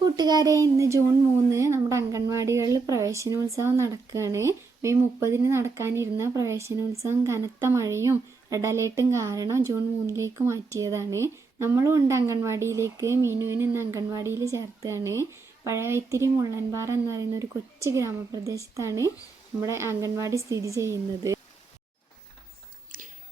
കൂട്ടുകാരെ ഇന്ന് ജൂൺ മൂന്ന് നമ്മുടെ അംഗൻവാടികളിൽ പ്രവേശനോത്സവം നടക്കുകയാണ്. മെയ് മുപ്പതിന് നടക്കാനിരുന്ന പ്രവേശനോത്സവം കനത്ത മഴയും റെഡ് അലേർട്ടും കാരണം ജൂൺ മൂന്നിലേക്ക് മാറ്റിയതാണ്. നമ്മളും ഉണ്ട് അംഗൻവാടിയിലേക്ക്. മീനുവിന് ഇന്ന് അംഗൻവാടിയിൽ ചേർത്തുകയാണ് പഴവൈത്തിരി മുള്ളൻപാറ എന്ന് പറയുന്ന ഒരു കൊച്ചു ഗ്രാമപ്രദേശത്താണ് നമ്മുടെ അംഗൻവാടി സ്ഥിതി ചെയ്യുന്നത്.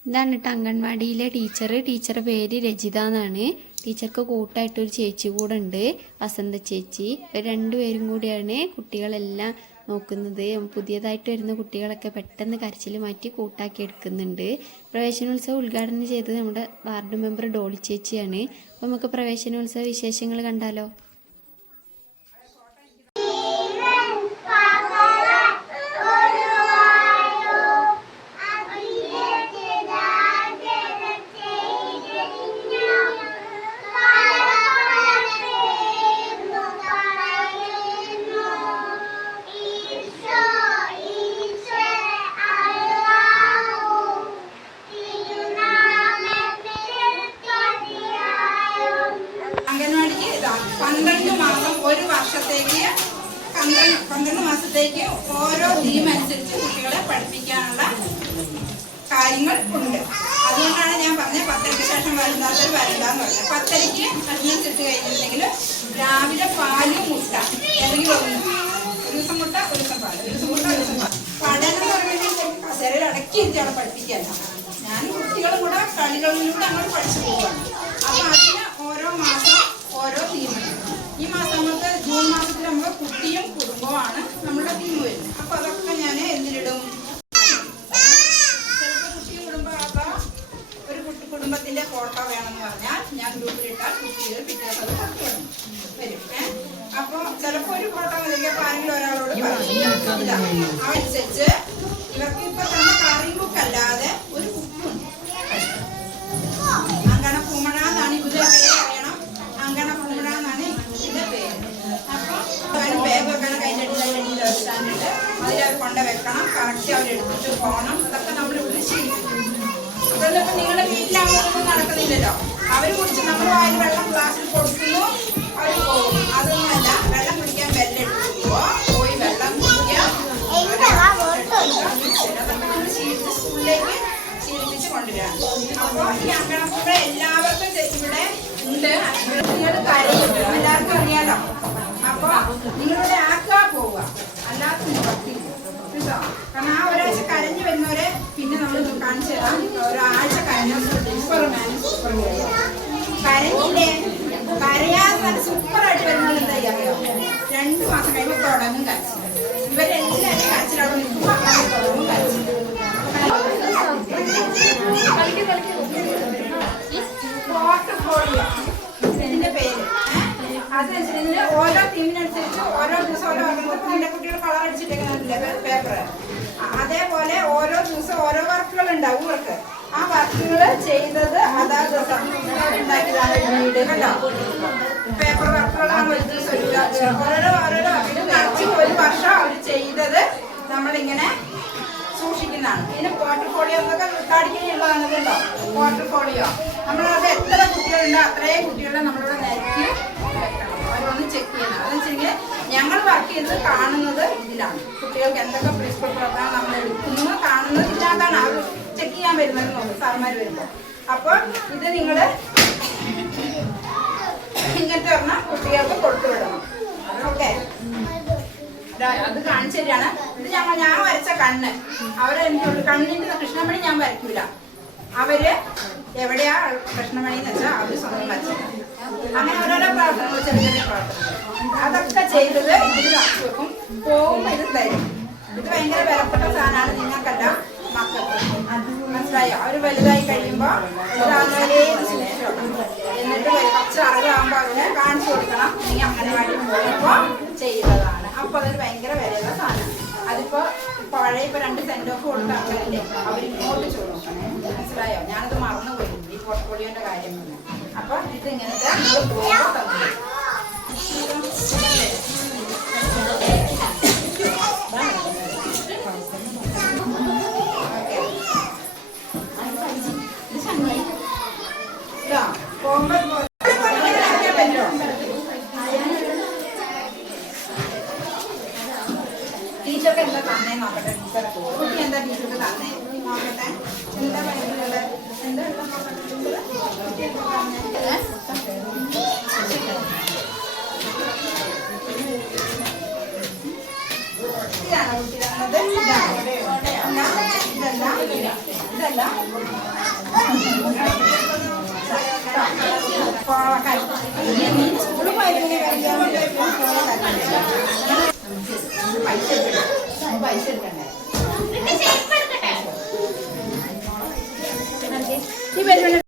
ഇതാണ് കേട്ടോ അംഗൻവാടിയിലെ ടീച്ചർ ടീച്ചറുടെ പേര് രജിത എന്നാണ്. ടീച്ചർക്ക് കൂട്ടായിട്ട് ഒരു ചേച്ചി കൂടെ ഉണ്ട് വസന്ത ചേച്ചി. രണ്ടുപേരും കൂടിയാണ് കുട്ടികളെല്ലാം നോക്കുന്നത്. പുതിയതായിട്ട് വരുന്ന കുട്ടികളൊക്കെ പെട്ടെന്ന് കരച്ചിൽ മാറ്റി കൂട്ടാക്കി എടുക്കുന്നുണ്ട്. പ്രവേശനോത്സവം ഉദ്ഘാടനം ചെയ്തത് നമ്മുടെ വാർഡ് മെമ്പർ ഡോളി ചേച്ചിയാണ്. അപ്പോൾ നമുക്ക് പ്രവേശനോത്സവ വിശേഷങ്ങൾ കണ്ടാലോ? പന്ത്രണ്ട് മാസം ഒരു വർഷത്തേക്ക് പന്ത്രണ്ട് മാസത്തേക്ക് ഓരോ തീം അനുസരിച്ച് കുട്ടികളെ പഠിപ്പിക്കാനുള്ള കാര്യങ്ങൾ ഉണ്ട്. അതുകൊണ്ടാണ് ഞാൻ പറഞ്ഞത് പത്തരയ്ക്ക് ശേഷം വരുന്നാത്തവർ വരണ്ടെന്ന് പറഞ്ഞത്. പത്തരയ്ക്ക് അഡ്മിഷൻ ഇട്ട് കഴിഞ്ഞിട്ടുണ്ടെങ്കിൽ രാവിലെ പാൽ മുട്ട അല്ലെങ്കിൽ ഒരു ദിവസം മുട്ട ഒരു ദിവസം പാൽ ഒരു ദിവസം മുട്ട ഒരു ദിവസം പാൽ. പഠനം എന്ന് പറയുന്നത് കസേരയിൽ അടക്കി ഇരിക്കുകയാണ് പഠിപ്പിക്കുക ഞാൻ കുട്ടികളും കൂടെ കളികളിലൂടെ അങ്ങോട്ട് പഠിച്ചു പോവാണ് അപ്പം അതിന് ഓരോ മാസം ഓരോ തീമുണ്ട് ഈ മാസം നമുക്ക് ജൂൺ മാസത്തിൽ നമ്മൾ കുട്ടിയും കുടുംബവുമാണ് നമ്മുടെ തീം വരുന്നത്. അപ്പൊ അതൊക്കെ ഞാൻ എന്തിലിടും? ചിലപ്പോൾ കുട്ടിയും കുടുംബം അപ്പൊ ഒരു കുട്ടി കുടുംബത്തിന്റെ ഫോട്ടോ വേണമെന്ന് പറഞ്ഞാൽ ഞാൻ ഗ്രൂപ്പിലിട്ടാൽ കുട്ടികൾ പിറ്റേന്ന് അത് പുറത്ത് വരും. വരും. ഏഹ് അപ്പൊ ചിലപ്പോ ഒരു ഫോട്ടോ മതിയപ്പോ ആരെങ്കിലും ഒരാളോട് പറയും അതനുസരിച്ച് കൊണ്ട് വെക്കണം. കറക്റ്റ് അവർ എടുത്തിട്ട് പോകണം. അതൊക്കെ നമ്മൾ ഇവിടെ ശീലിക്കും അതൊന്നും ഇപ്പം നിങ്ങളുടെ വീട്ടിലാകുമ്പോൾ നടക്കുന്നില്ലല്ലോ? അവർ കുടിച്ച് നമ്മൾ വായിൽ വെള്ളം ഗ്ലാസ്സിൽ കൊടുക്കുന്നു അവർ പോകും. അതൊന്നുമല്ല വെള്ളം കുടിക്കാൻ ബെല്ലെടുക്കുമ്പോ പോയി വെള്ളം കുടിക്കുക അതൊക്കെ നമ്മൾ ശീലിച്ച് സ്കൂളിലേക്ക് ശീലിപ്പിച്ച് കൊണ്ടുവരാം. അപ്പോൾ ഈ അങ്കണപ്പുഴ എല്ലാവർക്കും ഇവിടെ ഉണ്ട്. നിങ്ങൾ കരയും എല്ലാവർക്കും അറിയാലോ? അപ്പോൾ നിങ്ങളിവിടെ ആക്കാ പോവുക. അല്ലാത്ത നിവർത്തിയില്ല. കേട്ടോ. കാരണം ആ ഒരാഴ്ച കരഞ്ഞു വരുന്നവരെ പിന്നെ നമ്മൾ കാണിച്ചു തരാം. ഒരാഴ്ച കരഞ്ഞ കരഞ്ഞില്ലേ? കരയാതെ നല്ല സൂപ്പറായിട്ട് വരുന്നത് എന്താ രണ്ടു മാസം കഴിയുമ്പോൾ തുടങ്ങും കരച്ചിൽ ഇവരെല്ലാവരും കരച്ചിലാണ് തുടങ്ങും കരച്ചിൽ പേര്. അതനുസരിച്ച് ഓരോ തീമിനനുസരിച്ച് ഓരോ ദിവസം ഓരോ കുട്ടികളുടെ കളർ അതേപോലെ ഓരോ ദിവസം ഓരോ വർക്കുകൾ ഉണ്ടാവും ഇവർക്ക്. ആ വർക്കുകൾ ചെയ്തത് അതാ ദിവസം. കണ്ടോ? പേപ്പർ വർക്കുകളാണ് ഒരു ദിവസം ഒരു ഓരോരോ ഇത് ഒരു വർഷം അവർ ചെയ്തത് നമ്മളിങ്ങനെ സൂക്ഷിക്കുന്നതാണ്. ഇതിന് പോർട്ട്ഫോളിയോ എന്നൊക്കെ കാണിക്കാനുള്ളതാണ് കേട്ടോ. പോർട്ട്ഫോളിയോ നമ്മളത് എത്ര കുട്ടികളുണ്ടോ അത്രയും കുട്ടികളെ നമ്മളിവിടെ നിരക്കി വെക്കണം അവരൊന്ന് ചെക്ക് ചെയ്യണം അതെന്ന് വെച്ചെങ്കിൽ ഞങ്ങൾ വർക്ക് ചെയ്യുന്നത് കാണുന്നത് ഇതിലാണ് കുട്ടികൾക്ക് എന്തൊക്കെ പ്രിൻസിപ്പൽ നമ്മൾ എടുക്കുന്നു കാണുന്നത് ആ ചെക്ക് ചെയ്യാൻ വരുന്നത് നോക്കും അപ്പോൾ ഇത് നിങ്ങൾ ഇങ്ങനത്തെ പറഞ്ഞാൽ കുട്ടികൾക്ക് കൊടുത്തു വിടണം. ഓക്കെ? അത് കാണിച്ചു തരികയാണ്. ഇത് ഞാൻ വരച്ച കണ്ണ്. അവരെ കണ്ണിന്റെ കൃഷ്ണമണി ഞാൻ വരയ്ക്കൂല. അവർ എവിടെയാ എന്ന് വെച്ചാൽ അവർ സ്വന്തം വരച്ചത് അങ്ങനെ ഓരോരോ പ്രവർത്തനങ്ങൾ ചെറിയ ചെറിയ പ്രവർത്തനങ്ങൾ അതൊക്കെ ചെയ്തത് ഇതിൽ അസുഖം പോകുമ്പോൾ ഇത് തരും. ഇത് ഭയങ്കര വിലപ്പെട്ട സാധനമാണ് നിങ്ങൾക്കല്ല മക്കൾക്ക്. മനസ്സിലായോ? അവർ വലുതായി കഴിയുമ്പോൾ ഇതാകുന്നവരെ എന്നിട്ട് വരും. കുറച്ച് അറിവാകുമ്പോൾ അതിനെ കാണിച്ചു കൊടുക്കണം. നീ അംഗനവാടി പോകുമ്പോൾ ചെയ്തതാണ്. അപ്പൊ അതൊരു ഭയങ്കര വിലയുള്ള സാധനം അതിപ്പോ പഴയ ഇപ്പൊ രണ്ട് സെന്റ് ഓഫ് കൊടുത്ത ആൾക്കാരല്ലേ അവർ ഇങ്ങോട്ട് ചോദിക്കണേ. മനസ്സിലായോ? ഞാനത് മറന്നുപോയി. ഈ പോർട്ട്ഫോളിയോന്റെ കാര്യം അപ്പൊ ഇത് ഇങ്ങനത്തെ നിങ്ങൾ ടീച്ചർക്ക് എന്താ തന്നേ നോക്കട്ടെ ടീച്ചറെ കുട്ടി എന്താ ടീച്ചർക്ക് തന്നേ നോക്കട്ടെ. എന്താ പറയുന്നത്? എന്താ നോക്കട്ടെ ടീച്ചറെ കുട്ടി എന്താ ഇതാണ് കുട്ടി തന്നത് ഇതല്ല ഇതല്ല സ്കൂളിൽ പോയിരുന്നെങ്കിൽ വലിയ പൈസ പൈസ എടുക്കണ്ടേ? ഈ പേര്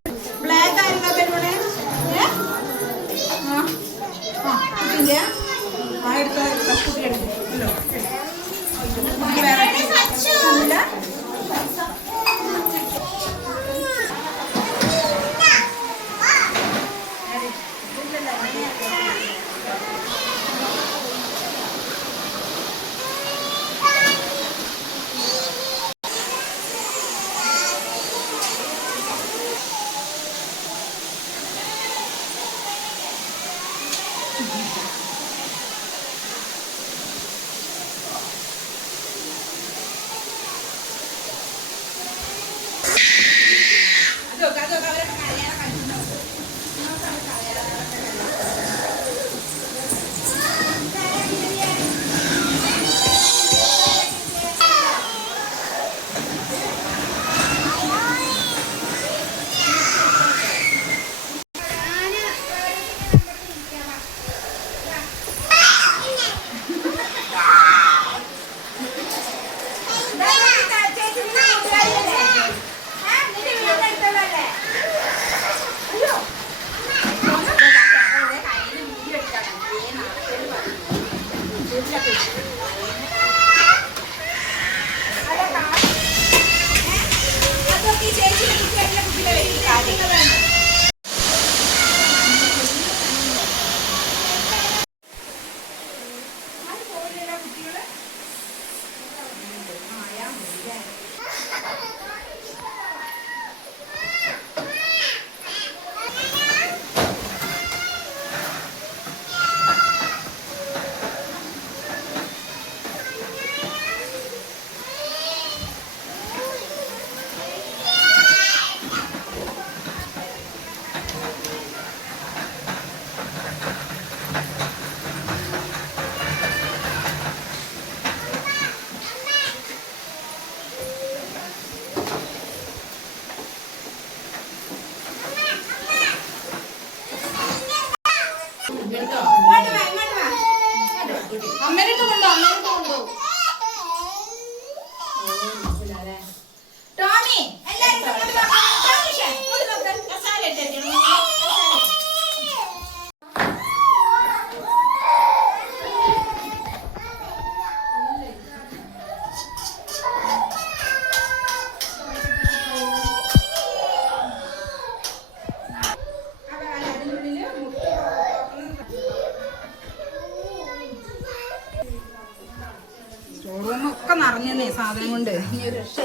Dinheiro.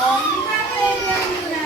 có những các nguyên nhân như là